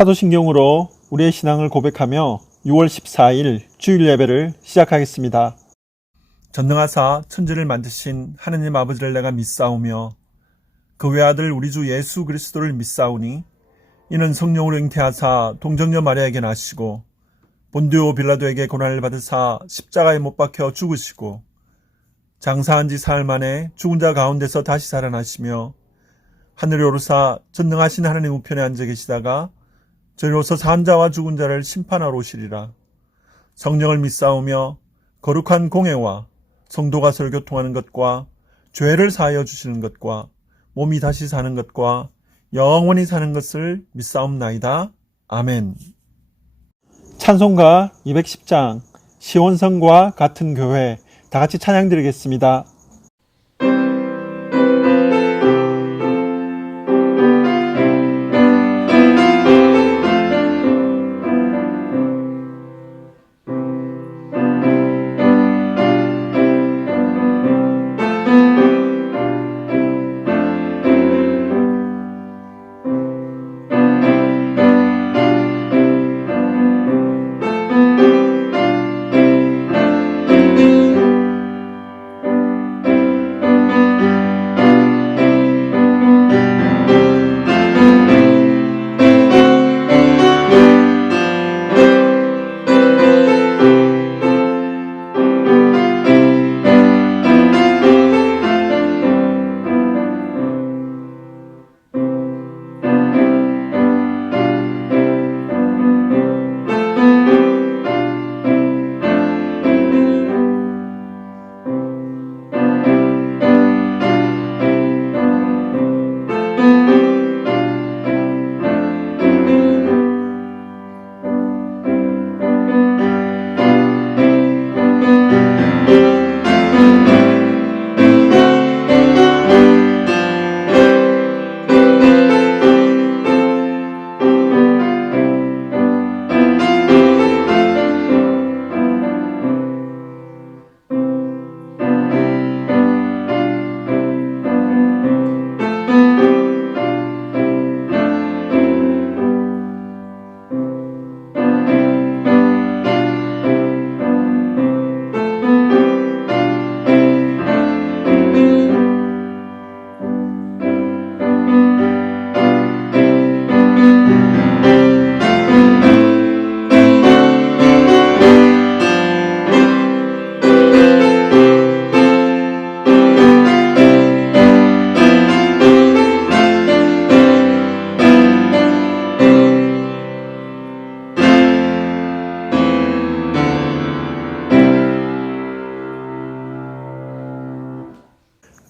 사도신경으로 우리의 신앙을 고백하며 6월 14일 주일 예배를 시작하겠습니다. 전능하사 천지를 만드신 하느님 아버지를 내가 믿사오며 그 외아들 우리 주 예수 그리스도를 믿사오니 이는 성령으로 잉태하사 동정녀 마리아에게 나시고 본디오 빌라도에게 고난을 받으사 십자가에 못 박혀 죽으시고 장사한 지 사흘 만에 죽은 자 가운데서 다시 살아나시며 하늘에 오르사 전능하신 하나님 우편에 앉아 계시다가 저리로서 산 자와 죽은 자를 심판하러 오시리라. 성령을 믿사오며 거룩한 공회와 성도가 서로 교통하는 것과 죄를 사하여 주시는 것과 몸이 다시 사는 것과 영원히 사는 것을 믿사옵나이다. 아멘. 찬송가 210장 시온성과 같은 교회 다 같이 찬양 드리겠습니다.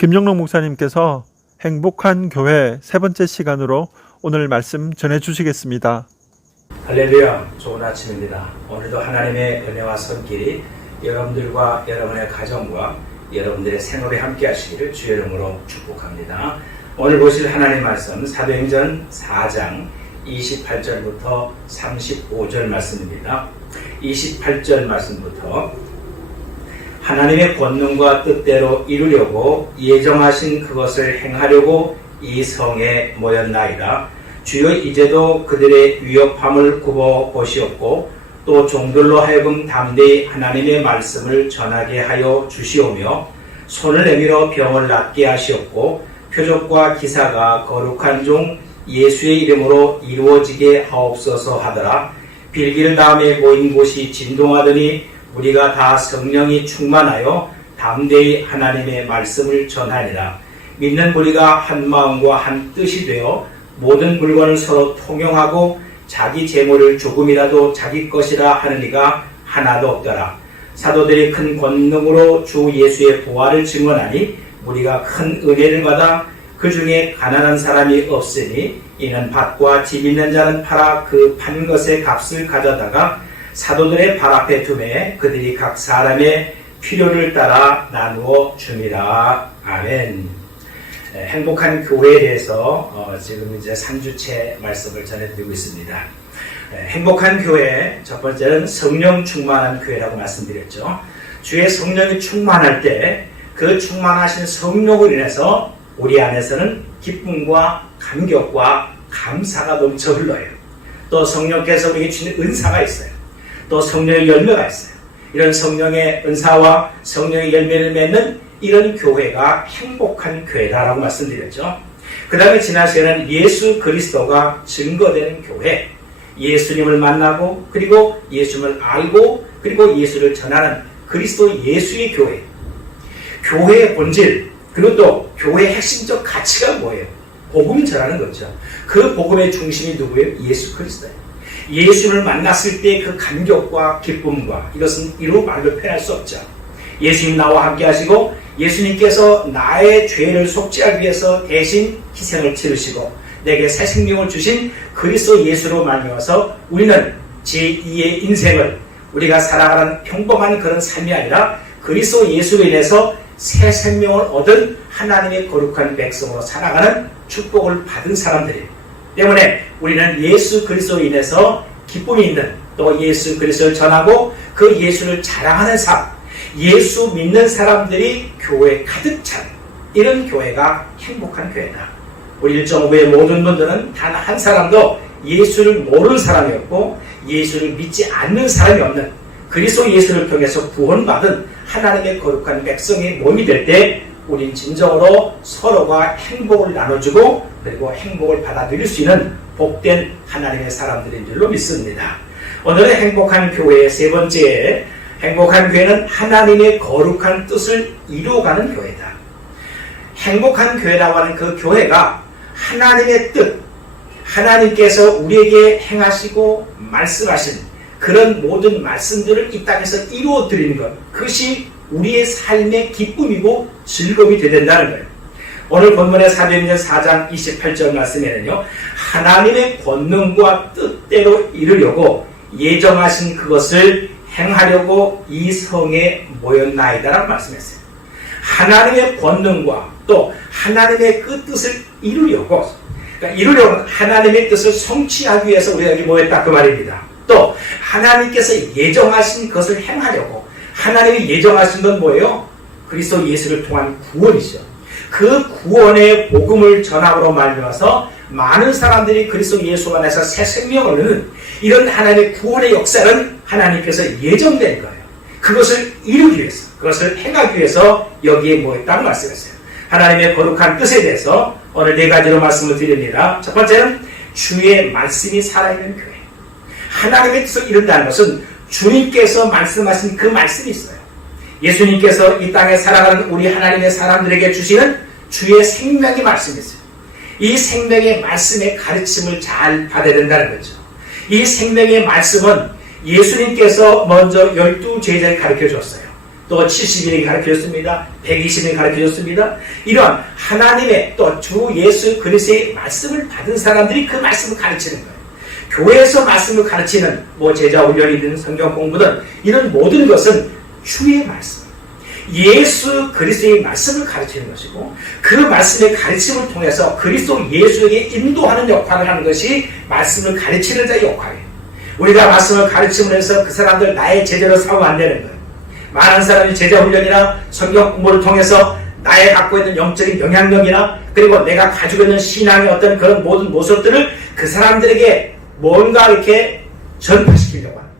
김영록 목사님께서 행복한 교회 세 번째 시간으로 오늘 말씀 전해주시겠습니다. 할렐루야, 좋은 아침입니다. 오늘도 하나님의 은혜와 손길이 여러분들과 여러분의 가정과 여러분들의 생활에 함께 하시기를 주의 이름으로 축복합니다. 오늘 보실 하나님 말씀 사도행전 4장 28절부터 35절 말씀입니다. 28절 말씀부터 하나님의 권능과 뜻대로 이루려고 예정하신 그것을 행하려고 이 성에 모였나이다. 주여 이제도 그들의 위협함을 굽어 보시옵고 또 종들로 하여금 담대히 하나님의 말씀을 전하게 하여 주시오며 손을 내밀어 병을 낫게 하시옵고 표적과 기사가 거룩한 종 예수의 이름으로 이루어지게 하옵소서 하더라. 빌기를 다음에 모인 곳이 진동하더니 우리가 다 성령이 충만하여 담대히 하나님의 말씀을 전하니라. 믿는 우리가 한 마음과 한 뜻이 되어 모든 물건을 서로 통용하고 자기 재물을 조금이라도 자기 것이라 하는 이가 하나도 없더라. 사도들이 큰 권능으로 주 예수의 부활을 증언하니 우리가 큰 은혜를 받아 그 중에 가난한 사람이 없으니 이는 밭과 집 있는 자는 팔아 그 판 것의 값을 가져다가 사도들의 발 앞에 두매 그들이 각 사람의 필요를 따라 나누어 줍니다. 아멘. 행복한 교회에 대해서 지금 이제 3주째 말씀을 전해드리고 있습니다. 행복한 교회 첫 번째는 성령 충만한 교회라고 말씀드렸죠. 주의 성령이 충만할 때 그 충만하신 성령으로 인해서 우리 안에서는 기쁨과 감격과 감사가 넘쳐 흘러요. 또 성령께서 우리에게 주는 은사가 있어요. 또 성령의 열매가 있어요. 이런 성령의 은사와 성령의 열매를 맺는 이런 교회가 행복한 교회다라고 말씀드렸죠. 그 다음에 지난 시간에는 예수 그리스도가 증거되는 교회, 예수님을 만나고 그리고 예수님을 알고 그리고 예수를 전하는 그리스도 예수의 교회, 교회의 본질, 그리고 또 교회의 핵심적 가치가 뭐예요? 복음을 전하는 거죠. 그 복음의 중심이 누구예요? 예수 그리스도예요. 예수를 만났을 때 그 감격과 기쁨과 이것은 이루 말로 표현할 수 없죠. 예수님 나와 함께 하시고 예수님께서 나의 죄를 속죄하기 위해서 대신 희생을 치르시고 내게 새 생명을 주신 그리스도 예수로 말미암아서 우리는 제2의 인생을 우리가 살아가는 평범한 그런 삶이 아니라 그리스도 예수로 인해서 새 생명을 얻은 하나님의 거룩한 백성으로 살아가는 축복을 받은 사람들이에요. 때문에 우리는 예수 그리스도로 인해서 기쁨이 있는 또 예수 그리스도를 전하고 그 예수를 자랑하는 삶, 예수 믿는 사람들이 교회에 가득 찬 이런 교회가 행복한 교회다. 우리 1.5의 모든 분들은 단 한 사람도 예수를 모르는 사람이었고 예수를 믿지 않는 사람이 없는 그리스도 예수를 통해서 구원받은 하나님의 거룩한 백성의 몸이 될 때 우린 진정으로 서로가 행복을 나눠주고 그리고 행복을 받아들일 수 있는 복된 하나님의 사람들인 줄로 믿습니다. 오늘의 행복한 교회의 세 번째, 행복한 교회는 하나님의 거룩한 뜻을 이루어가는 교회다. 행복한 교회라고 하는 그 교회가 하나님의 뜻, 하나님께서 우리에게 행하시고 말씀하신 그런 모든 말씀들을 이 땅에서 이루어 드리는 것, 그것이 우리의 삶의 기쁨이고 즐거움이 되야 된다는 거예요. 오늘 본문의 사도행전 4장 28절 말씀에는요, 하나님의 권능과 뜻대로 이루려고 예정하신 그것을 행하려고 이 성에 모였나이다라고 말씀했어요. 하나님의 권능과 또 하나님의 그 뜻을 이루려고, 그러니까 이루려고 하나님의 뜻을 성취하기 위해서 우리가 여기 모였다 그 말입니다. 또 하나님께서 예정하신 것을 행하려고, 하나님이 예정하신 건 뭐예요? 그리스도 예수를 통한 구원이죠. 그 구원의 복음을 전함으로 말미암아서 많은 사람들이 그리스도 예수 안에서 새 생명을 얻는 이런 하나님의 구원의 역사는 하나님께서 예정된 거예요. 그것을 이루기 위해서, 그것을 행하기 위해서 여기에 모였다고 말씀했어요. 하나님의 거룩한 뜻에 대해서 오늘 네 가지로 말씀을 드립니다. 첫 번째는 주의 말씀이 살아있는 교회. 하나님의 뜻을 이룬다는 것은 주님께서 말씀하신 그 말씀이 있어요. 예수님께서 이 땅에 살아가는 우리 하나님의 사람들에게 주시는 주의 생명의 말씀이 있어요. 이 생명의 말씀의 가르침을 잘 받아야 된다는 거죠. 이 생명의 말씀은 예수님께서 먼저 12제자를 가르쳐 줬어요. 또 70인에게 가르쳐 줬습니다. 120인에게 가르쳐 줬습니다. 이런 하나님의 또 주 예수 그리스도의 말씀을 받은 사람들이 그 말씀을 가르치는 거예요. 교회에서 말씀을 가르치는 제자 훈련이든 성경 공부든 이런 모든 것은 주의 말씀, 예수 그리스도의 말씀을 가르치는 것이고 그 말씀의 가르침을 통해서 그리스도 예수에게 인도하는 역할을 하는 것이 말씀을 가르치는 자의 역할이에요. 우리가 말씀을 가르치면서 그 사람들 나의 제자로 삼으면 안 되는 거예요. 많은 사람이 제자 훈련이나 성경 공부를 통해서 나의 갖고 있는 영적인 영향력이나 그리고 내가 가지고 있는 신앙의 어떤 그런 모든 모습들을 그 사람들에게 뭔가 이렇게 전파시키려고 하는,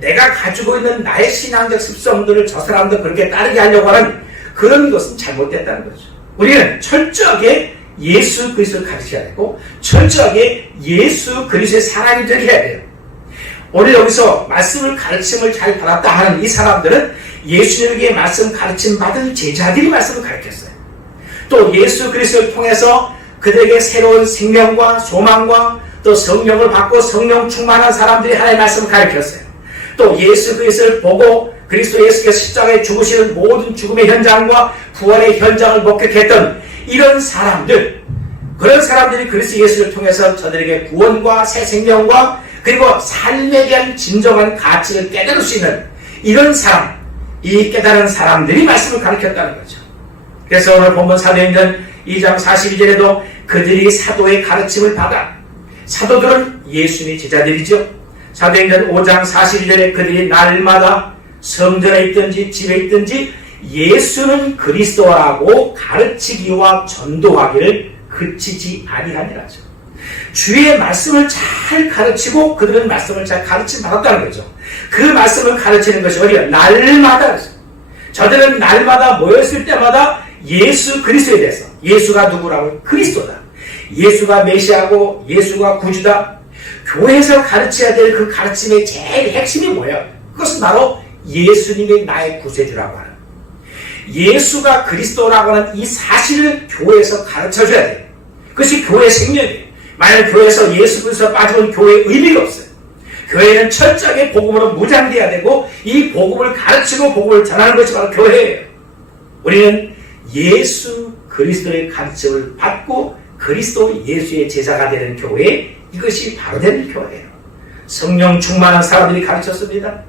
내가 가지고 있는 나의 신앙적 습성들을 저 사람도 그렇게 따르게 하려고 하는 그런 것은 잘못됐다는 거죠. 우리는 철저하게 예수 그리스도를 가르쳐야 되고 철저하게 예수 그리스도의 사람이 되게 해야 돼요. 오늘 여기서 말씀을 가르침을 잘 받았다 하는 이 사람들은 예수님에게 말씀 가르침 받은 제자들이 말씀을 가르쳤어요. 또 예수 그리스도를 통해서 그들에게 새로운 생명과 소망과 또 성령을 받고 성령 충만한 사람들이 하나님의 말씀을 가르쳤어요. 또 예수 그리스도를 보고 그리스도 예수께서 십자가에 죽으시는 모든 죽음의 현장과 부활의 현장을 목격했던 이런 사람들, 그런 사람들이 그리스도 예수를 통해서 저들에게 구원과 새 생명과 그리고 삶에 대한 진정한 가치를 깨달을 수 있는 이런 사람, 이 깨달은 사람들이 말씀을 가르쳤다는 거죠. 그래서 오늘 본문 사도행전 2장 42절에도 그들이 사도의 가르침을 받아, 사도들은 예수님의 제자들이죠. 사도행전 5장 42절에 그들이 날마다 성전에 있든지 집에 있든지 예수는 그리스도라고 가르치기와 전도하기를 그치지 아니하니라죠. 주의 말씀을 잘 가르치고 그들은 말씀을 잘 가르치지 않았다는 거죠. 그 말씀을 가르치는 것이 어디야? 날마다. 저들은 날마다 모였을 때마다 예수 그리스도에 대해서, 예수가 누구라고? 그리스도다. 예수가 메시아고 예수가 구주다. 교회에서 가르쳐야 될 그 가르침의 제일 핵심이 뭐예요? 그것은 바로 예수님이 나의 구세주라고 하는, 예수가 그리스도라고 하는 이 사실을 교회에서 가르쳐줘야 돼요. 그것이 교회의 생명이에요. 만약 교회에서 예수 그리스도가 빠지면 교회의 의미가 없어요. 교회는 철저하게 복음으로 무장돼야 되고 이 복음을 가르치고 복음을 전하는 것이 바로 교회예요. 우리는 예수 그리스도의 가르침을 받고 그리스도 예수의 제자가 되는 교회, 이것이 바로 되는 교회예요. 성령 충만한 사람들이 가르쳤습니다.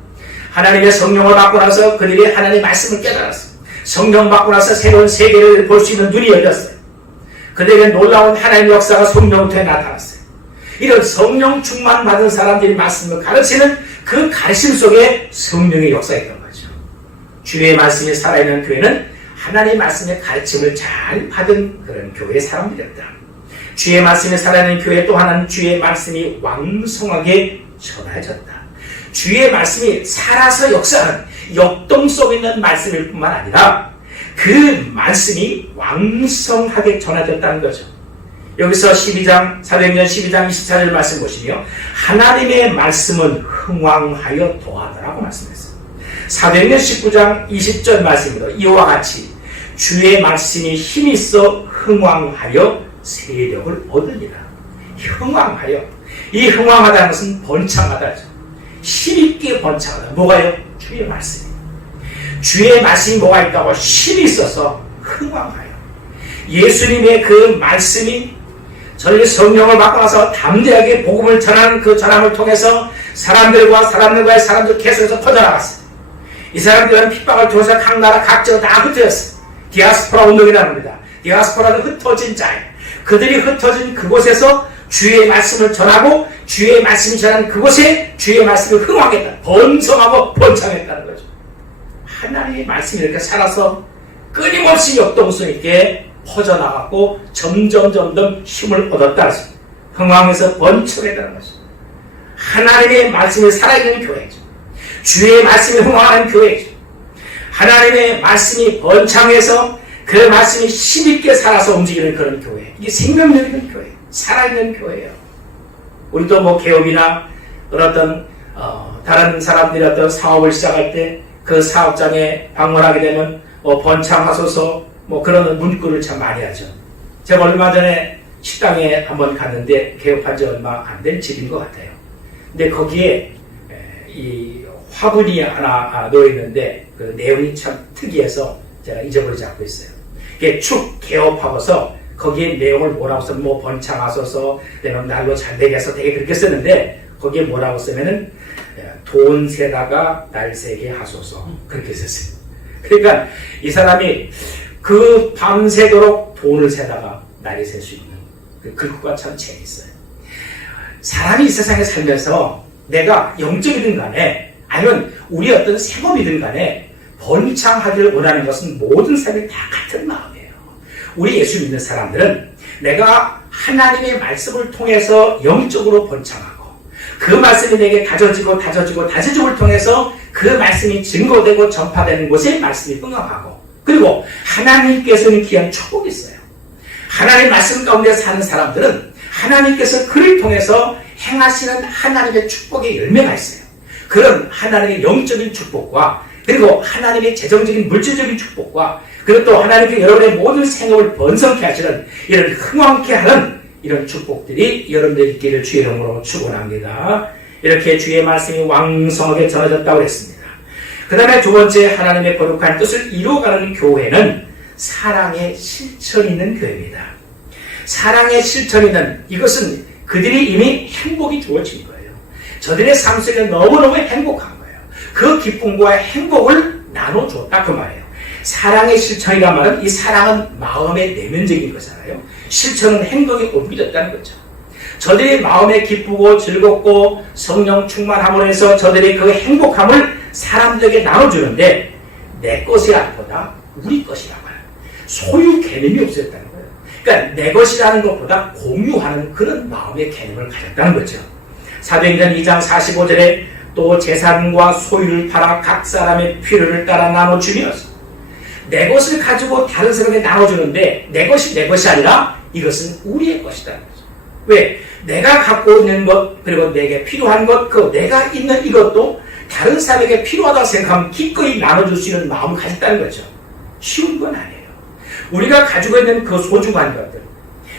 하나님의 성령을 받고 나서 그들이 하나님의 말씀을 깨달았어요. 성령 받고 나서 새로운 세계를 볼 수 있는 눈이 열렸어요. 그들에게 놀라운 하나님의 역사가 성령을 통해 나타났어요. 이런 성령 충만 받은 사람들이 말씀을 가르치는 그 가르침 속에 성령의 역사가 있던 거죠. 주의 말씀이 살아있는 교회는 하나님의 말씀의 가르침을 잘 받은 그런 교회의 사람들이었다. 주의 말씀이 살아있는 교회 또 하나는 주의 말씀이 왕성하게 전해졌다. 주의 말씀이 살아서 역사하는 역동 속에 있는 말씀일 뿐만 아니라 그 말씀이 왕성하게 전해졌다는 거죠. 여기서 12장, 사도행전 12장 24절 말씀 보시며 하나님의 말씀은 흥왕하여 도하더라고 말씀했어요. 사도행전 19장 20절 말씀입니다. 이와 같이 주의 말씀이 힘있어 흥왕하여 세력을 얻으리라. 흥왕하여, 이 흥왕하다는 것은 번창하다죠. 힘있게 번창하다. 뭐가요? 주의 말씀이에요. 주의 말씀이 뭐가 있다고? 힘이 있어서 흥왕하여. 예수님의 그 말씀이 저희 성령을 받고 나서 담대하게 복음을 전하는 그 전함을 통해서 사람들과의 사람들 계속해서 퍼져나갔어요. 이 사람들은 핍박을 통해서 각 나라 각지로 다 흩어졌어요. 디아스포라 운동이라고 합니다. 디아스포라는 흩어진 자예요. 그들이 흩어진 그곳에서 주의 말씀을 전하고 주의 말씀이 전하는 그곳에 주의 말씀을 흥하겠다. 번성하고 번창했다는 거죠. 하나님의 말씀이 이렇게 살아서 끊임없이 역동성 있게 퍼져나갔고 점점 힘을 얻었다는 것입니다. 흥왕에서 번창했다는 것입니다. 하나님의 말씀이 살아있는 교회죠. 주의 말씀이 흥왕하는 교회죠. 하나님의 말씀이 번창해서 그 말씀이 힘있게 살아서 움직이는 그런 교회. 이게 생명력 있는 교회, 살아있는 교회예요. 우리도 뭐 개업이나 어떤 다른 사람들이 어떤 사업을 시작할 때 그 사업장에 방문하게 되면 번창하소서 그런 문구를 참 많이 하죠. 제가 얼마 전에 식당에 한번 갔는데 개업한 지 얼마 안 된 집인 것 같아요. 근데 거기에 이 화분이 하나 놓여 있는데 그 내용이 참 특이해서 제가 잊어버리지 않고 있어요. 이게 축 개업하고서 거기에 내용을 뭐라고 쓰면 번창하소서, 내가 날로 잘되게 해서 되게 그렇게 쓰는데 거기에 뭐라고 쓰면은 돈 세다가 날 세게 하소서 그렇게 썼어요. 그러니까 이 사람이 그 밤새도록 돈을 세다가 날이 셀 수 있는 그 글귀가 참 재밌어요. 사람이 이 세상에 살면서 내가 영적이든 간에 아니면 우리 어떤 생업이든 간에 번창하기를 원하는 것은 모든 사람이 다 같은 마음이에요. 우리 예수 믿는 사람들은 내가 하나님의 말씀을 통해서 영적으로 번창하고 그 말씀이 내게 다져짐을 통해서 그 말씀이 증거되고 전파되는 곳에 말씀이 흥황하고 그리고 하나님께서는 귀한 축복이 있어요. 하나님의 말씀 가운데 사는 사람들은 하나님께서 그를 통해서 행하시는 하나님의 축복의 열매가 있어요. 그런 하나님의 영적인 축복과 그리고 하나님의 재정적인 물질적인 축복과 그리고 또 하나님께 여러분의 모든 생업을 번성케 하시는 이런 흥왕케 하는 이런 축복들이 여러분들 있기를 주의 이름으로 축원합니다. 이렇게 주의 말씀이 왕성하게 전해졌다고 했습니다. 그 다음에 두 번째 하나님의 거룩한 뜻을 이루어가는 교회는 사랑의 실천이 있는 교회입니다. 사랑의 실천이 있는 이것은 그들이 이미 행복이 주어진 거예요. 저들의 삶 속에 너무너무 행복한 거예요. 그 기쁨과 행복을 나눠줬다 그 말이에요. 사랑의 실천이란 말은 이 사랑은 마음의 내면적인 거잖아요. 실천은 행동에 옮겨졌다는 거죠. 저들이 마음에 기쁘고 즐겁고 성령 충만함으로 해서 저들이 그 행복함을 사람들에게 나눠주는데 내 것이 아니보다 우리 것이라고 해요. 소유 개념이 없어졌다는 거예요. 그러니까 내 것이라는 것보다 공유하는 그런 마음의 개념을 가졌다는 거죠. 사도행전 2장 45절에 또 재산과 소유를 팔아 각 사람의 필요를 따라 나눠주며 내 것을 가지고 다른 사람에게 나눠주는데 내 것이 내 것이 아니라 이것은 우리의 것이라는 거죠. 왜? 내가 갖고 있는 것 그리고 내게 필요한 것 그 내가 있는 이것도 다른 사람에게 필요하다고 생각하면 기꺼이 나눠줄 수 있는 마음을 가졌다는 거죠. 쉬운 건 아니에요. 우리가 가지고 있는 그 소중한 것들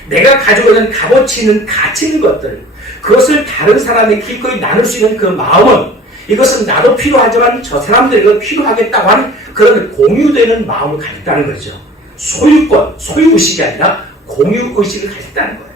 내가 가지고 있는 값어치 있는 가치 있는 것들 그것을 다른 사람에게 기꺼이 나눌 수 있는 그 마음은 이것은 나도 필요하지만 저 사람들이 필요하겠다고 하는 그런 공유되는 마음을 가졌다는 거죠. 소유권, 소유의식이 아니라 공유의식을 가졌다는 거예요.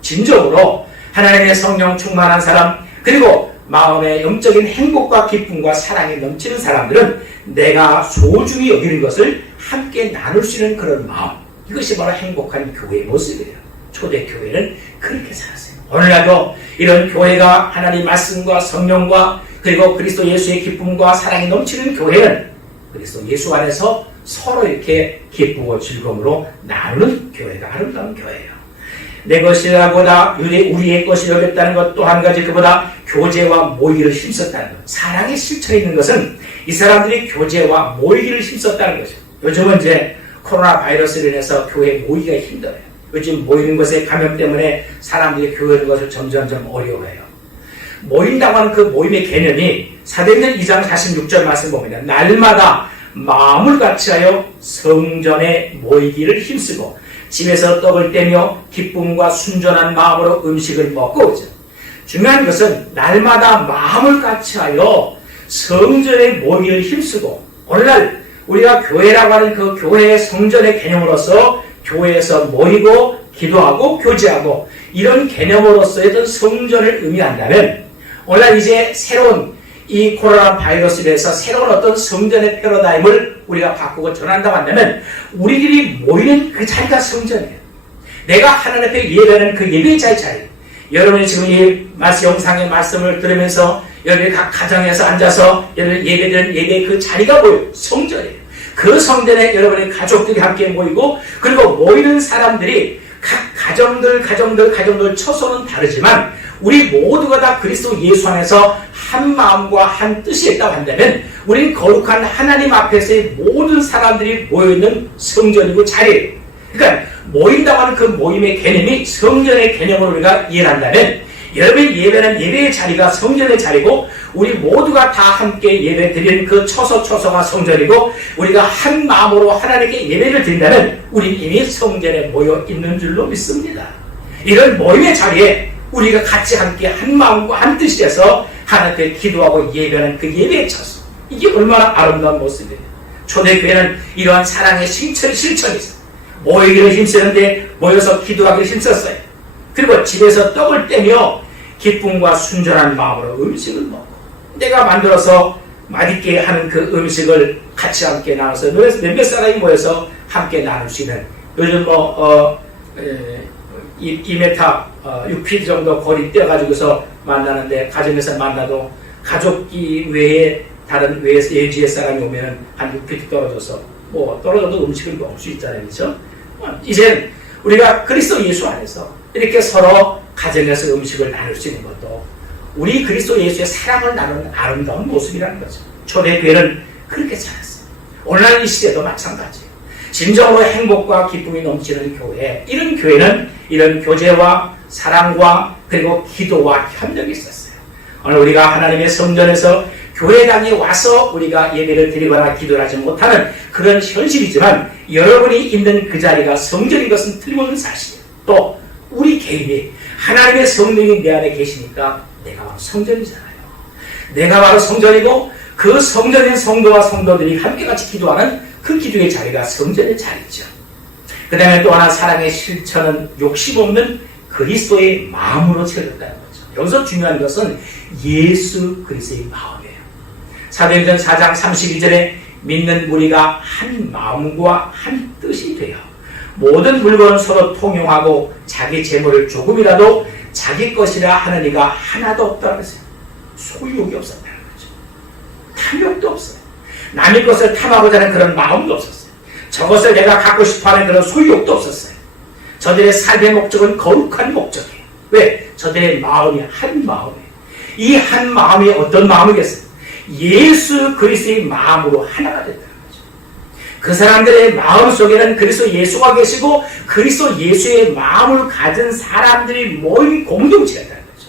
진정으로 하나님의 성령 충만한 사람 그리고 마음의 영적인 행복과 기쁨과 사랑이 넘치는 사람들은 내가 소중히 여기는 것을 함께 나눌 수 있는 그런 마음 이것이 바로 행복한 교회의 모습이에요. 초대교회는 그렇게 살았어요. 오늘날도 이런 교회가 하나님 말씀과 성령과 그리고 그리스도 예수의 기쁨과 사랑이 넘치는 교회는 그리스도 예수 안에서 서로 이렇게 기쁘고 즐거움으로 나누는 교회가 아름다운 교회예요. 내 것이라보다 우리의 것이 여겼다는 것 또 한 가지 그보다 교제와 모이기를 힘썼다는 것. 사랑의 실천이 있는 것은 이 사람들이 교제와 모이기를 힘썼다는 거죠. 요즘은 이제 코로나 바이러스로 인해서 교회 모이기가 힘들어요. 요즘 모이는 것에 감염 때문에 사람들이 교회 오는 것을 점점점 어려워해요. 모인다고 하는 그 모임의 개념이 사도행전 2장 46절 말씀 보면 날마다 마음을 같이하여 성전에 모이기를 힘쓰고 집에서 떡을 떼며 기쁨과 순전한 마음으로 음식을 먹고 오죠. 중요한 것은 날마다 마음을 같이하여 성전에 모이기를 힘쓰고 오늘날 우리가 교회라고 하는 그 교회의 성전의 개념으로서 교회에서 모이고 기도하고 교제하고 이런 개념으로서의 어떤 성전을 의미한다면 오늘날 이제 새로운 이 코로나 바이러스에 대해서 새로운 어떤 성전의 패러다임을 우리가 바꾸고 전한다고 한다면 우리들이 모이는 그 자리가 성전이에요. 내가 하나님 앞에 예배하는 그 예배의 자리. 여러분이 지금 이 영상의 말씀을 들으면서 여러분이 각 가정에서 앉아서 여러분이 예배드리는 예배의 그 자리가 뭐예요? 성전이에요. 그 성전에 여러분의 가족들이 함께 모이고 그리고 모이는 사람들이 각 가정들 처소는 다르지만 우리 모두가 다 그리스도 예수 안에서 한 마음과 한 뜻이 있다고 한다면 우리는 거룩한 하나님 앞에서의 모든 사람들이 모여있는 성전이고 자리예요. 그러니까 모인다고 하는 그 모임의 개념이 성전의 개념으로 우리가 이해를 한다면 여러분의 예배는 예배의 자리가 성전의 자리고 우리 모두가 다 함께 예배 드리는 그 처소가 성전이고 우리가 한 마음으로 하나님께 예배를 드린다면 우리 이미 성전에 모여 있는 줄로 믿습니다. 이런 모임의 자리에 우리가 같이 함께 한 마음과 한 뜻이 돼서 하나님께 기도하고 예배하는 그 예배의 처소 이게 얼마나 아름다운 모습이에요. 초대교회는 이러한 사랑의 실천이 있어요. 모이기를 힘쓰는데 모여서 기도하기를 힘썼어요. 그리고 집에서 떡을 떼며 기쁨과 순전한 마음으로 음식을 먹고 내가 만들어서 맛있게 하는 그 음식을 같이 함께 나눠서 몇몇 사람이 모여서 함께 나눌 수 있는 요즘 2m 6feet 정도 거리 떼어가지고서 만나는데 가정에서 만나도 가족이 외에 다른 외지의 사람이 오면은 한 6feet 떨어져서 떨어져도 음식을 먹을 수 있잖아요. 그렇죠? 이젠 우리가 그리스도 예수 안에서 이렇게 서로 가정에서 음식을 나눌 수 있는 것도 우리 그리스도 예수의 사랑을 나누는 아름다운 모습이라는 거죠. 초대교회는 그렇게 살았어요. 오늘날 이 시대도 마찬가지예요. 진정으로 행복과 기쁨이 넘치는 교회, 이런 교회는 이런 교제와 사랑과 그리고 기도와 협력이 있었어요. 오늘 우리가 하나님의 성전에서 교회당에 와서 우리가 예배를 드리거나 기도를 하지 못하는 그런 현실이지만 여러분이 있는 그 자리가 성전인 것은 틀림없는 사실이에요. 또 우리 개인이 하나님의 성령이 내 안에 계시니까 내가 바로 성전이잖아요. 내가 바로 성전이고 그 성전인 성도와 성도들이 함께 같이 기도하는 그 기도의 자리가 성전의 자리죠. 그 다음에 또 하나 사랑의 실천은 욕심 없는 그리스도의 마음으로 채워졌다는 거죠. 여기서 중요한 것은 예수 그리스도의 마음이에요. 사도행전 4장 32절에 믿는 무리가 한 마음과 한 뜻이 되어 모든 물건을 서로 통용하고 자기 재물을 조금이라도 자기 것이라 하는 이가 하나도 없다고 했어요. 소유욕이 없었다는 거죠. 탐욕도 없어요. 남의 것을 탐하고자 하는 그런 마음도 없었어요. 저것을 내가 갖고 싶어하는 그런 소유욕도 없었어요. 저들의 삶의 목적은 거룩한 목적이에요. 왜? 저들의 마음이 한 마음이에요. 이 한 마음이 어떤 마음이겠어요? 예수 그리스도의 마음으로 하나가 됐다는 거죠. 그 사람들의 마음 속에는 그리스도 예수가 계시고 그리스도 예수의 마음을 가진 사람들이 모인 공동체였다는 거죠.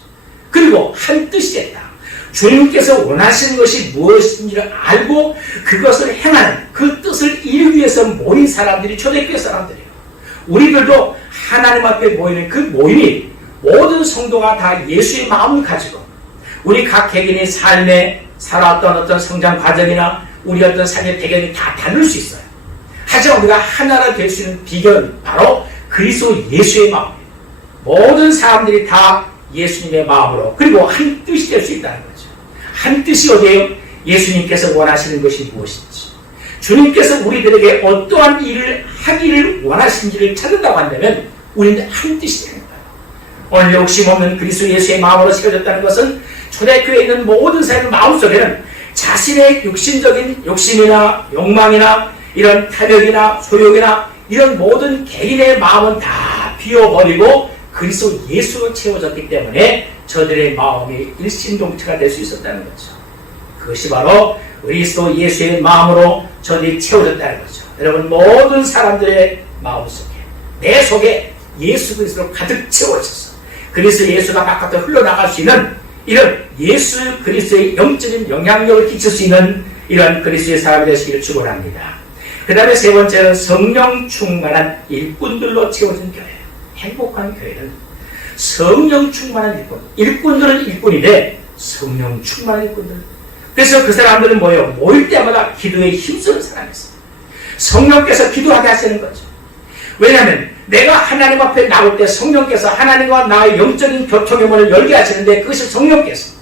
그리고 한 뜻이 됐다. 주님께서 원하시는 것이 무엇인지를 알고 그것을 행하는 그 뜻을 이루기 위해서 모인 사람들이 초대교회 사람들이에요. 우리들도 하나님 앞에 모이는 그 모임이 모든 성도가 다 예수의 마음을 가지고 우리 각 개개인의 삶에 살아왔던 어떤 성장 과정이나 우리 어떤 삶의 배경이 다 다를 수 있어요. 하지만 우리가 하나가 될 수 있는 비결은 바로 그리스도 예수의 마음이에요. 모든 사람들이 다 예수님의 마음으로 그리고 한 뜻이 될 수 있다는 거죠. 한 뜻이 어디에요? 예수님께서 원하시는 것이 무엇인지, 주님께서 우리들에게 어떠한 일을 하기를 원하시는지를 찾는다고 한다면 우리는 한 뜻이 되는 거예요. 오늘 욕심 없는 그리스도 예수의 마음으로 세워졌다는 것은 초대교회에 있는 모든 사람의 마음속에는 자신의 육신적인 욕심이나 욕망이나 이런 탐욕이나 소욕이나 이런 모든 개인의 마음은 다 비워버리고 그리스도 예수로 채워졌기 때문에 저들의 마음이 일심동체가 될 수 있었다는 거죠. 그것이 바로 그리스도 예수의 마음으로 저들이 채워졌다는 거죠. 여러분, 모든 사람들의 마음속에 내 속에 예수 그리스도로 가득 채워졌어. 그리스도 예수가 바깥으로 흘러나갈 수 있는 이런 예수 그리스도의 영적인 영향력을 끼칠 수 있는 이런 그리스도의 사람이 되시기를 축원합니다. 그 다음에 세 번째는 성령 충만한 일꾼들로 채워진 교회. 행복한 교회는 성령 충만한 일꾼. 일꾼들은 일꾼인데 성령 충만한 일꾼들. 그래서 그 사람들은 뭐예요? 모일 때마다 기도에 힘쓰는 사람이었어요. 성령께서 기도하게 하시는 거죠. 왜냐하면 내가 하나님 앞에 나올 때 성령께서 하나님과 나의 영적인 교통의 문을 열게 하시는데 그것이 성령께서,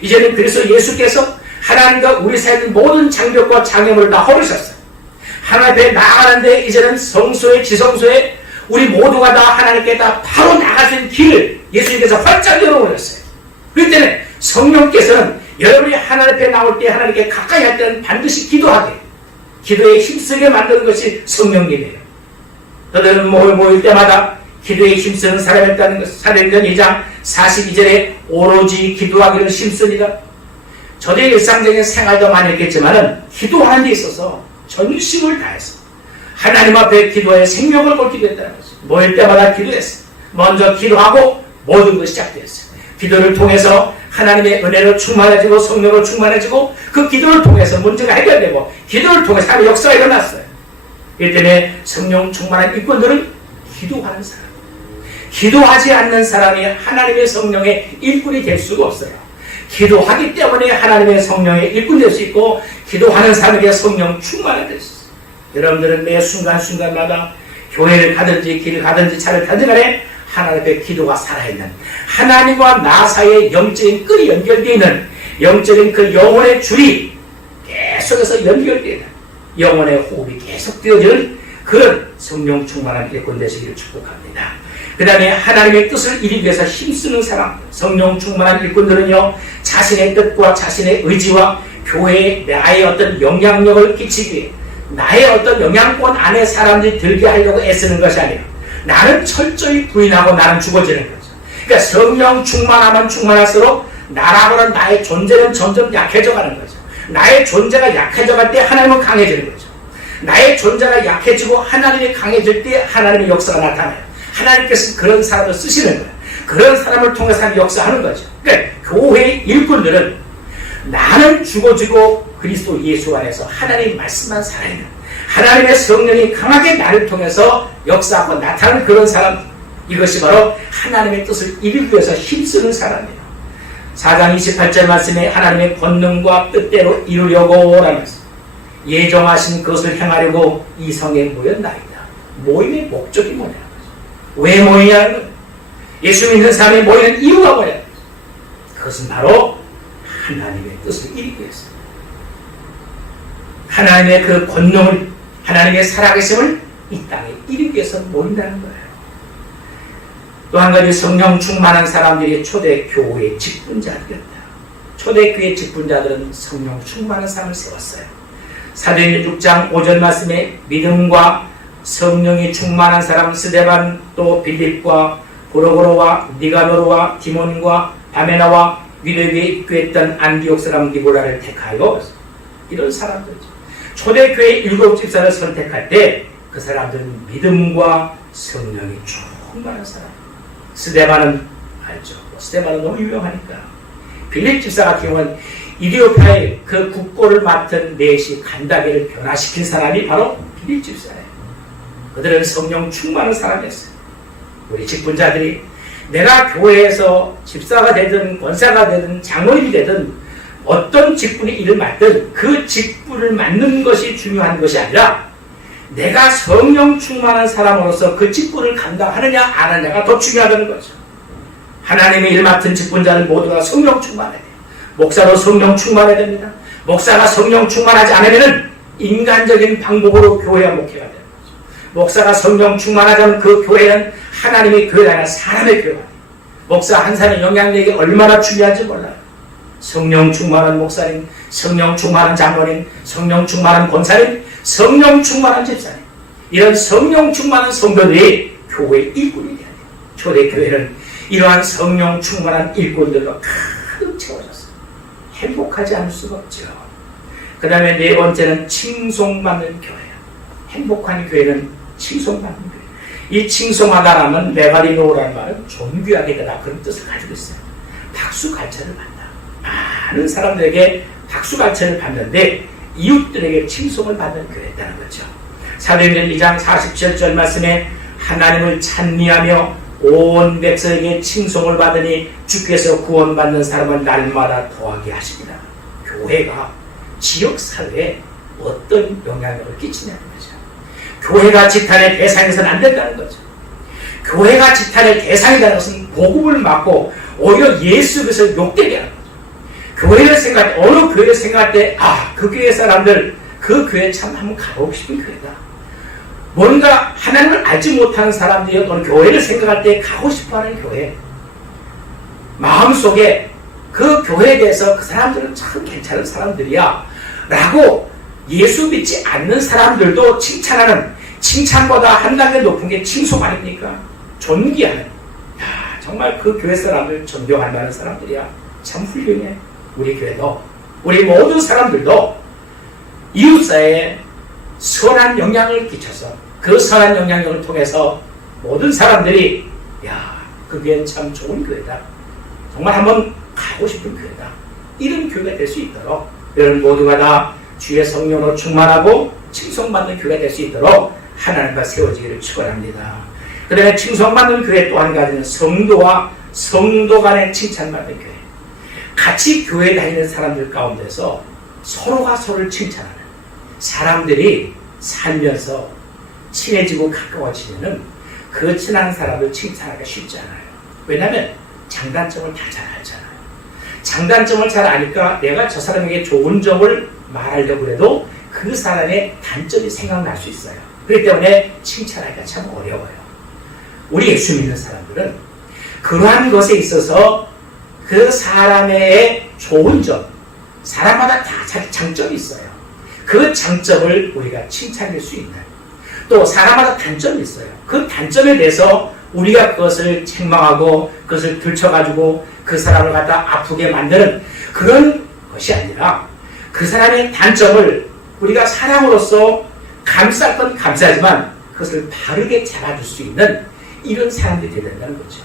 이제는 그래서 예수께서 하나님과 우리 사이의 모든 장벽과 장애물을 다 허르셨어요. 하나님 앞에 나아가는데 이제는 성소에 지성소에 우리 모두가 다 하나님께 다 바로 나갈 수 있는 길을 예수님께서 활짝 열어버렸어요. 그럴 때는 성령께서는 여러분이 하나님 앞에 나올 때 하나님께 가까이 할 때는 반드시 기도하게, 기도에 힘쓰게 만드는 것이 성령님이에요. 너희는 모일 때마다 기도에 힘쓰는 사람이었다는 것. 사도행전 2장 42절에 오로지 기도하기를 힘씁니다. 저들의 일상적인 생활도 많이 했겠지만은 기도하는 데 있어서 전심을 다해서 하나님 앞에 기도에 생명을 걸 기도했다는 거죠. 모일 때마다 기도했어요. 먼저 기도하고 모든 것이 시작되었어요. 기도를 통해서 하나님의 은혜로 충만해지고 성령으로 충만해지고 그 기도를 통해서 문제가 해결되고 기도를 통해서 하나님의 역사가 일어났어요. 이 때문에 성령 충만한 일꾼들은 기도하는 사람. 기도하지 않는 사람이 하나님의 성령의 일꾼이 될 수가 없어요. 기도하기 때문에 하나님의 성령의 일꾼이 될 수 있고 기도하는 사람에게 성령 충만이 될 수 있어요. 여러분들은 매 순간순간마다 교회를 가든지 길을 가든지 차를 타든지 간에 하나님 앞에 기도가 살아있는, 하나님과 나 사이에 영적인 끈이 연결되어 있는, 영적인 그 영혼의 줄이 계속해서 연결되어 있는, 영혼의 호흡이 계속 되어지는 그런 성령 충만한 일꾼 되시기를 축복합니다. 그 다음에 하나님의 뜻을 이루기 위해서 힘쓰는 사람, 성령 충만한 일꾼들은요, 자신의 뜻과 자신의 의지와 교회에 나의 어떤 영향력을 끼치기 위해 나의 어떤 영향권 안에 사람들이 들게 하려고 애쓰는 것이 아니에요. 나는 철저히 부인하고 나는 죽어지는 거죠. 그러니까 성령 충만하면 충만할수록 나라고는 나의 존재는 점점 약해져가는 거죠. 나의 존재가 약해져갈 때 하나님은 강해지는 거죠. 나의 존재가 약해지고 하나님이 강해질 때 하나님의 역사가 나타나요. 하나님께서 그런 사람을 쓰시는 거예요. 그런 사람을 통해서 하나님 역사하는 거죠. 그러니까 교회의 일꾼들은 나는 죽어지고 그리스도 예수 안에서 하나님의 말씀만 살아있는, 하나님의 성령이 강하게 나를 통해서 역사하고 나타나는 그런 사람, 이것이 바로 하나님의 뜻을 이루기 위해서 힘쓰는 사람이에요. 4장 28절 말씀에 하나님의 권능과 뜻대로 이루려고 라면서 예정하신 그것을 행하려고 이 성에 모였나이다. 모임의 목적이 뭐냐? 왜 모이냐는 거예요. 예수 믿는 사람이 모이는 이유가 뭐냐? 그것은 바로 하나님의 뜻을 이루기 위해서, 하나님의 그 권능을, 하나님의 살아계심을 이 땅에 이루기 위해서 모인다는 거예요. 또 한 가지, 성령 충만한 사람들이 초대교회의 직분자들이었다. 초대교회 직분자들은 성령 충만한 사람을 세웠어요. 사도행전 6장 5절 말씀에 믿음과 성령이 충만한 사람 스데반, 또 빌립과 보로고로와 니가노르와 디몬과 바메나와 위대에 입교했던 안디옥 사람 니고라를 택하여, 이런 사람들이죠. 초대교회 7 집사를 선택할 때 그 사람들은 믿음과 성령이 충만한 사람. 스데반은 알죠. 스데반은 너무 유명하니까. 빌립 집사 같은 경우는 이디오피아의 그 국고를 맡은 넷이 간다게를 변화시킨 사람이 바로 빌립 집사예요. 그들은 성령 충만한 사람이었어요. 우리 직분자들이 내가 교회에서 집사가 되든 권사가 되든 장로님이 되든 어떤 직분의 일을 맡든 그 직분을 맡는 것이 중요한 것이 아니라 내가 성령 충만한 사람으로서 그 직분을 감당하느냐 안 하느냐가 더 중요하다는 거죠. 하나님의 일 맡은 직분자는 모두가 성령 충만해야 돼요. 목사도 성령 충만해야 됩니다. 목사가 성령 충만하지 않으면 인간적인 방법으로 교회와 목회가 되는 거죠. 목사가 성령 충만하자면 그 교회는 하나님의 교회가 아니라 사람의 교회가 돼요. 목사 한 사람의 영향력이 얼마나 중요한지 몰라요. 성령 충만한 목사님, 성령 충만한 장로님, 성령 충만한 권사님, 성령 충만한 집사님, 이런 성령 충만한 성도들이 교회의 일꾼이 돼야 돼요. 초대교회는 이러한 성령 충만한 일꾼들로 가득 채워졌어요. 행복하지 않을 수가 없죠. 그 다음에 네 번째는 칭송받는 교회예요. 행복한 교회는 칭송받는 교회. 이 칭송하다라면 메가리노라는 말은 존귀하게 되다, 그런 뜻을 가지고 있어요. 박수갈채를 받다. 많은 사람들에게 박수갈채를 받는데 이웃들에게 칭송을 받는 교회였다는 거죠. 사도행전 2장 47절 말씀에 하나님을 찬미하며 온 백성에게 칭송을 받으니 주께서 구원받는 사람을 날마다 더하게 하십니다. 교회가 지역사회에 어떤 영향력을 끼치냐는 거죠. 교회가 지탄의 대상에서는 안 된다는 거죠. 교회가 지탄의 대상이라는 것은 복음을 막고 오히려 예수 그리스도를 욕되게 하는 거죠. 교회를 생각할 때, 어느 교회를 생각할 때, 그 교회 사람들, 그 교회 참 한번 가보고 싶은 교회다. 뭔가 하나님을 알지 못하는 사람들이 어떤 교회를 생각할 때 가고 싶어하는 교회. 마음속에 그 교회에 대해서 그 사람들은 참 괜찮은 사람들이야 라고 예수 믿지 않는 사람들도 칭찬하는, 칭찬보다 한 단계 높은 게 칭송 아닙니까? 존귀하는, 정말 그 교회 사람들 존경할 만한 사람들이야. 참 훌륭해. 우리 교회도, 우리 모든 사람들도 이웃사회에 선한 영향을 끼쳐서 그 선한 영향력을 통해서 모든 사람들이 그 교회는 참 좋은 교회다, 정말 한번 가고 싶은 교회다, 이런 교회가 될 수 있도록 여러분 모두가 다 주의 성령으로 충만하고 칭송받는 교회가 될 수 있도록 하나님과 세워지기를 축원합니다. 그 다음에 칭송받는 교회 또 한 가지는 성도와 성도 간의 칭찬받는 교회. 같이 교회 다니는 사람들 가운데서 서로가 서로를 칭찬하는 사람들이 살면서 친해지고 가까워지면은 그 친한 사람을 칭찬하기가 쉽지 않아요. 왜냐하면 장단점을 다 잘 알잖아요. 장단점을 잘 아니까 내가 저 사람에게 좋은 점을 말하려고 해도 그 사람의 단점이 생각날 수 있어요. 그렇기 때문에 칭찬하기가 참 어려워요. 우리 예수 믿는 사람들은 그러한 것에 있어서 그 사람의 좋은 점, 사람마다 다 자기 장점이 있어요. 그 장점을 우리가 칭찬할 수 있는, 또 사람마다 단점이 있어요. 그 단점에 대해서 우리가 그것을 책망하고 그것을 들춰가지고 그 사람을 갖다 아프게 만드는 그런 것이 아니라 그 사람의 단점을 우리가 사랑으로서 감쌀 건 감싸지만 그것을 바르게 잡아줄 수 있는 이런 사람들이 되어야 된다는 거죠.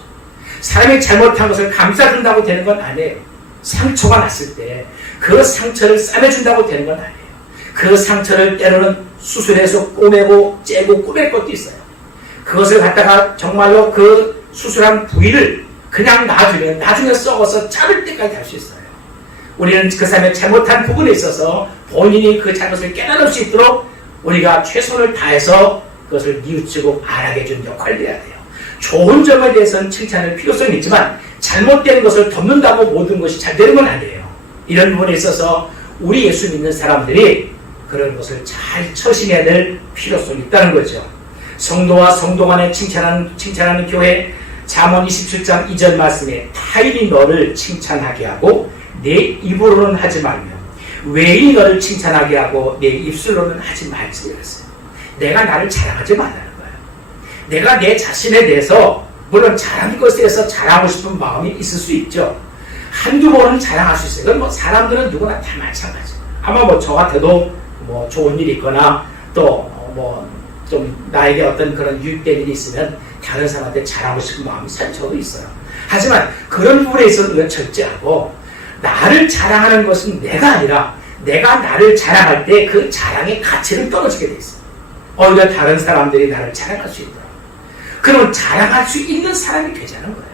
사람이 잘못한 것을 감싸준다고 되는 건 아니에요. 상처가 났을 때 그 상처를 싸매준다고 되는 건 아니에요. 그 상처를 때로는 수술해서 꼬매고 째고 꾸맬 것도 있어요. 그것을 갖다가 정말로 그 수술한 부위를 그냥 놔두면 나중에 썩어서 자를 때까지 할 수 있어요. 우리는 그 사람의 잘못한 부분에 있어서 본인이 그 잘못을 깨달을 수 있도록 우리가 최선을 다해서 그것을 뉘우치고 알아게 해준 역할을 해야 돼요. 좋은 점에 대해서는 칭찬할 필요성이 있지만 잘못된 것을 덮는다고 모든 것이 잘 되는 건 아니에요. 이런 부분에 있어서 우리 예수 믿는 사람들이 그런 것을 잘 처신해야 될 필요성이 있다는 거죠. 성도와 성도 간에 칭찬하는 교회, 잠언 27장 2절 말씀에 타인이 너를 칭찬하게 하고 내 입으로는 하지 말며 외인이 너를 칭찬하게 하고 내 입술로는 하지 말지 그랬어요. 내가 나를 자랑하지 말라는 거예요. 내가 내 자신에 대해서 물론 자란 것에 대해서 자랑하고 싶은 마음이 있을 수 있죠. 한두 번은 자랑할 수 있어요. 그건 뭐 사람들은 누구나 다 마찬가지예요. 아마 뭐 저 같아도 뭐 좋은 일이 있거나 또 뭐 좀 나에게 어떤 그런 유익된 일이 있으면 다른 사람한테 자랑하고 싶은 마음이 저도 있어요. 하지만 그런 부분에 있어서 우리가 절제하고 나를 자랑하는 것은 내가 아니라 내가 나를 자랑할 때 그 자랑의 가치는 떨어지게 돼 있어요. 오히려 다른 사람들이 나를 자랑할 수 있더라고요. 그러면 자랑할 수 있는 사람이 되자는 거예요.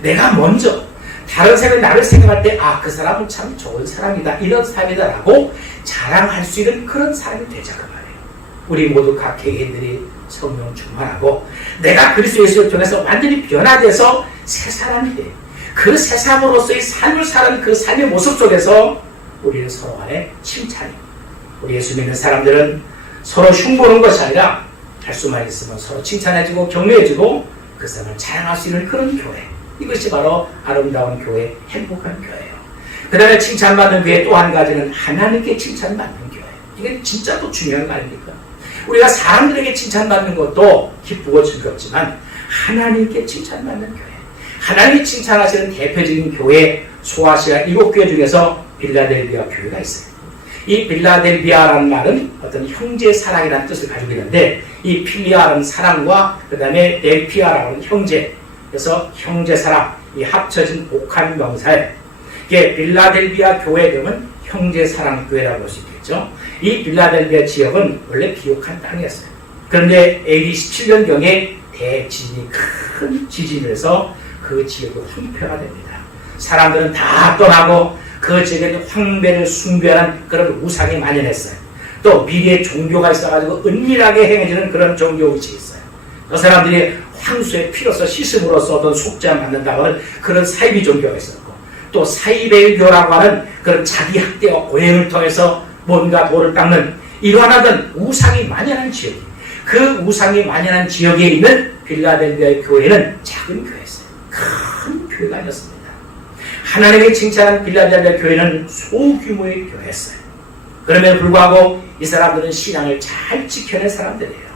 내가 먼저 다른 사람이 나를 생각할 때 그 사람은 참 좋은 사람이다, 이런 사람이다라고 자랑할 수 있는 그런 사람이 되자 그 말이에요. 우리 모두 각 개개인들이 성령 충만하고 내가 그리스도 예수를 통해서 완전히 변화돼서 새 사람이 돼. 그 새 사람으로서의 삶을 사는 그 삶의 모습 속에서 우리는 서로 간에 칭찬이. 우리 예수 믿는 사람들은 서로 흉보는 것이 아니라 할 수만 있으면 서로 칭찬해주고 격려해주고 그 사람을 자랑할 수 있는 그런 교회. 이것이 바로 아름다운 교회, 행복한 교회예요. 그 다음에 칭찬받는 교회 또 한 가지는 하나님께 칭찬받는 교회. 이게 진짜 또 중요한 거 아닙니까? 우리가 사람들에게 칭찬받는 것도 기쁘고 즐겁지만 하나님께 칭찬받는 교회. 하나님이 칭찬하시는 대표적인 교회, 소아시아 7교회 중에서 빌라델비아 교회가 있어요. 이 빌라델비아라는 말은 어떤 형제 사랑이라는 뜻을 가지고 있는데 이 필리아라는 사랑과 그 다음에 델피아라고 하는 형제, 그래서 형제사랑, 이 합쳐진 복한 명사에 이게 빌라델비아 교회 되면 형제사랑교회라고 볼 수 있겠죠. 이 빌라델비아 지역은 원래 비옥한 땅이었어요. 그런데 AD 17년경에 대지진이 큰 지진을 해서 그 지역이 황폐가 됩니다. 사람들은 다 떠나고 그 지역에 황배를 숭배하는 그런 우상이 만연했어요. 또 미리의 종교가 있어가지고 은밀하게 행해지는 그런 종교의식이 있어요. 그 사람들이 황수의 피로서 씻음으로써 어떤 속죄함 받는다고 하는 그런 사이비 종교가 있었고 또 사이벨교라고 하는 그런 자기 학대와 고행을 통해서 뭔가 돌을 닦는 이러한 어떤 우상이 만연한 지역이 그 우상이 만연한 지역에 있는 빌라델비아의 교회는 작은 교회였어요. 큰 교회가 아니었습니다. 하나님의 칭찬한 빌라델비아 교회는 소규모의 교회였어요. 그럼에도 불구하고 이 사람들은 신앙을 잘 지켜낸 사람들이에요.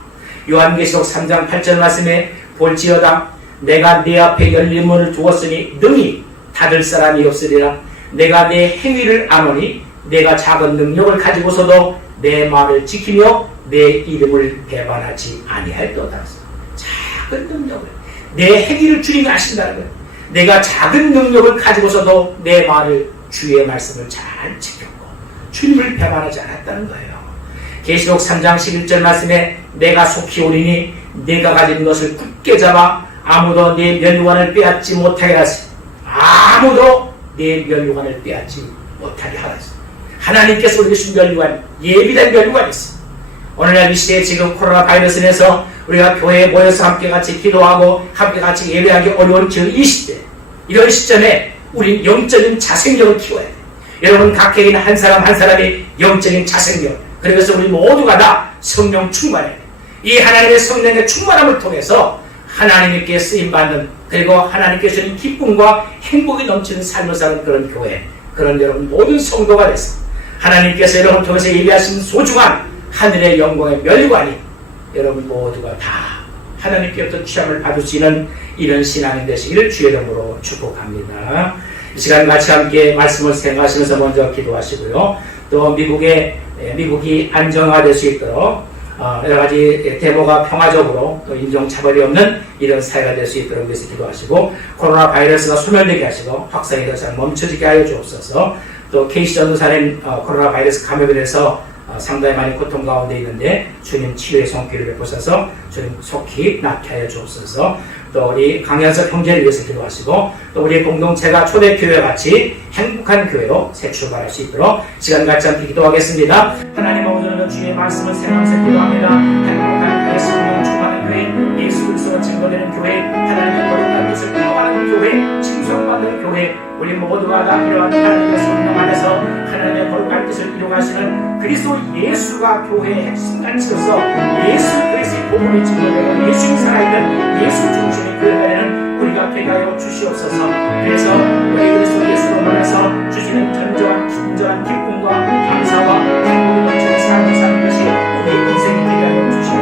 요한계시록 3장 8절 말씀에 볼지어다 내가 네 앞에 열린 문을 두었으니 능히 닫을 사람이 없으리라. 내가 내 행위를 아노니 내가 작은 능력을 가지고서도 내 말을 지키며 내 이름을 배반하지 아니할도다. 작은 능력을 내 행위를 주님이 아신다는 거예요. 내가 작은 능력을 가지고서도 내 말을 주의 말씀을 잘 지켰고 주님을 배반하지 않았다는 거예요. 계시록 3장 11절 말씀에 내가 속히 오리니 내가 가진 것을 굳게 잡아 아무도 내 면류관을 빼앗지 못하게 하시. 아무도 내 면류관을 빼앗지 못하게 하라시. 하나님께서 우리에게 준 면류관, 예비된 면류관이 있습니다. 오늘날 이 시대에 지금 코로나 바이러스로 인해서 우리가 교회에 모여서 함께 같이 기도하고 함께 같이 예배하기 어려운 지금 이 시대, 이런 시점에 우리 영적인 자생력을 키워야 돼요. 여러분 각 개인 한 사람 한 사람이 영적인 자생력, 그래서 우리 모두가 다 성령 충만해야 돼요. 이 하나님의 성령의 충만함을 통해서 하나님께 쓰임받는, 그리고 하나님께 주는 기쁨과 행복이 넘치는 삶을 사는 그런 교회, 그런 여러분 모든 성도가 돼서 하나님께서 여러분을 통해서 예비하신 소중한 하늘의 영광의 멸관이 여러분 모두가 다 하나님께부터 취함을 받을 수 있는 이런 신앙이 되시기를 주의 이름으로 축복합니다. 이 시간 같이 함께 말씀을 생각하시면서 먼저 기도하시고요. 또 미국이 안정화될 수 있도록 여러 가지 데모가 평화적으로 또 인종차별이 없는 이런 사회가 될 수 있도록 위해서 기도하시고, 코로나 바이러스가 소멸되게 하시고 확산이 더 이상 멈춰지게 하여 주옵소서. 또 케이시 전도사님 코로나 바이러스 감염에 대해서 상당히 많이 고통 가운데 있는데 주님 치유의 손길을 베푸셔서 주님 속히 낫게 하여 주옵소서. 또 우리 강현석 형제를 위해서 기도하시고, 또 우리 공동체가 초대교회와 같이 행복한 교회로 새 출발할 수 있도록 시간 갖지 않게 기도하겠습니다. 하나님 아버지는 주의 말씀을 생각하면서 기도합니다. 행복한 교회, 성령 충만한 교회, 예수 그리스도가 증거되는 교회, 하나님의 거룩한 뜻을 이루어가는 교회, 칭송받는 교회, 우리 모두가 다 이러한 하나님의 성령 안에서 하나님의 거룩한 뜻을 이루어가시는 그리스도 예수가 교회의 핵심가치로서 예수 그리스도의 복음이 증거되는 예수님 살아있는 예수 중심의 교회가 되는 우리가 되게 하여 주시옵소서. 그래서 우리 그리스도 예수로 만나서 주시는 진정한 기쁨과 감사와 행복이 넘치는 삶을 사는 것이 우리 인생이 되게 하여 주시옵소서.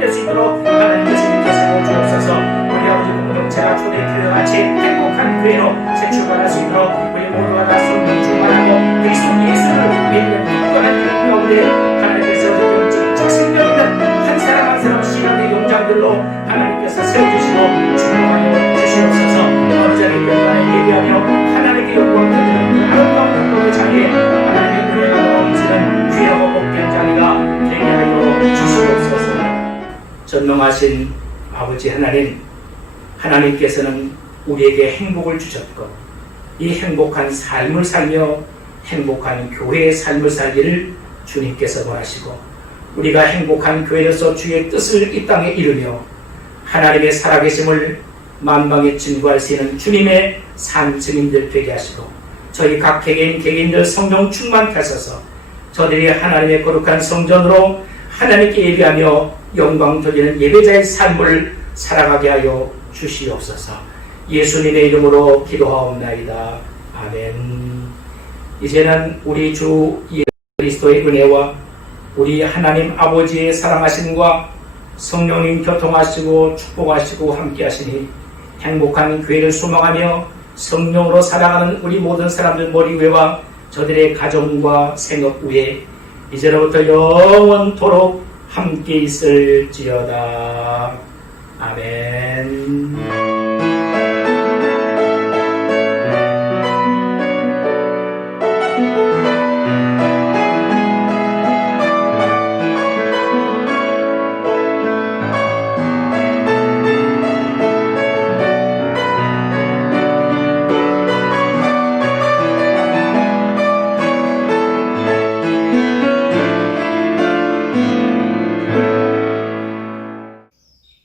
될 수 있도록 하나님께서 이렇게 세워주옵소서. 우리 아버지 공동체가 초대교회와 같이 행복한 교회로 재출발할 수 있도록 우리 모두가 다 성령 충만하고 그리스도 예수를 믿는 굳건한 그 가운데 하나님께서 영적 생명 있는 한 사람 한 사람 신앙의 용장들로 하나님께서 세워주시고 축복하여 주시옵소서. 어느 자리 결과에 예비하며 하나님께 영광 드리는 그 아름다운 그 자리에 하나님의 은혜가 넘치는 귀하고 복된 자리가 되게 하여 주시옵소서. 전능하신 아버지 하나님, 하나님께서는 우리에게 행복을 주셨고 이 행복한 삶을 살며 행복한 교회의 삶을 살기를 주님께서 원하시고 우리가 행복한 교회로서 주의 뜻을 이 땅에 이루며 하나님의 살아계심을 만방에 증거할 수 있는 주님의 산 증인들 되게 하시고 저희 각 개개인들 성령 충만케 하소서. 저들이 하나님의 거룩한 성전으로 하나님께 예배하며 영광 돌리는 예배자의 삶을 살아가게 하여 주시옵소서. 예수님의 이름으로 기도하옵나이다. 아멘. 이제는 우리 주 예수 그리스도의 은혜와 우리 하나님 아버지의 사랑하심과 성령님 교통하시고 축복하시고 함께하시니 행복한 교회를 소망하며 성령으로 살아가는 우리 모든 사람들 머리 위와 저들의 가정과 생업 위에 이제로부터 영원토록 함께 있을지어다. 아멘.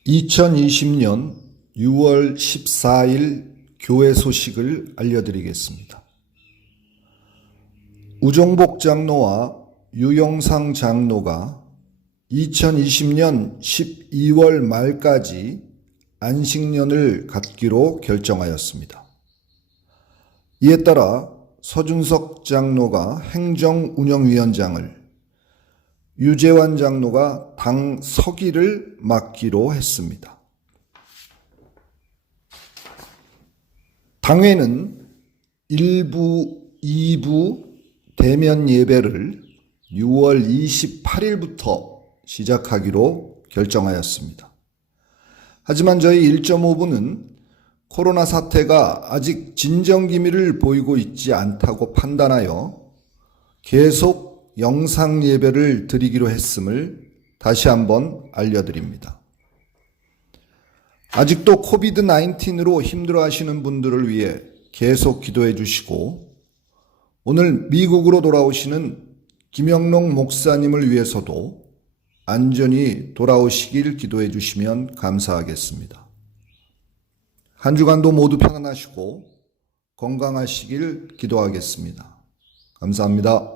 (2020년 6월 14일) 교회 소식을 알려드리겠습니다. 우종복 장로와 유영상 장로가 2020년 12월 말까지 안식년을 갖기로 결정하였습니다. 이에 따라 서준석 장로가 행정운영위원장을, 유재환 장로가 당 서기를 맡기로 했습니다. 당회는 1부, 2부 대면 예배를 6월 28일부터 시작하기로 결정하였습니다. 하지만 저희 1.5부는 코로나 사태가 아직 진정기미를 보이고 있지 않다고 판단하여 계속 영상 예배를 드리기로 했음을 다시 한번 알려드립니다. 아직도 코비드-19로 힘들어하시는 분들을 위해 계속 기도해 주시고 오늘 미국으로 돌아오시는 김영롱 목사님을 위해서도 안전히 돌아오시길 기도해 주시면 감사하겠습니다. 한 주간도 모두 편안하시고 건강하시길 기도하겠습니다. 감사합니다.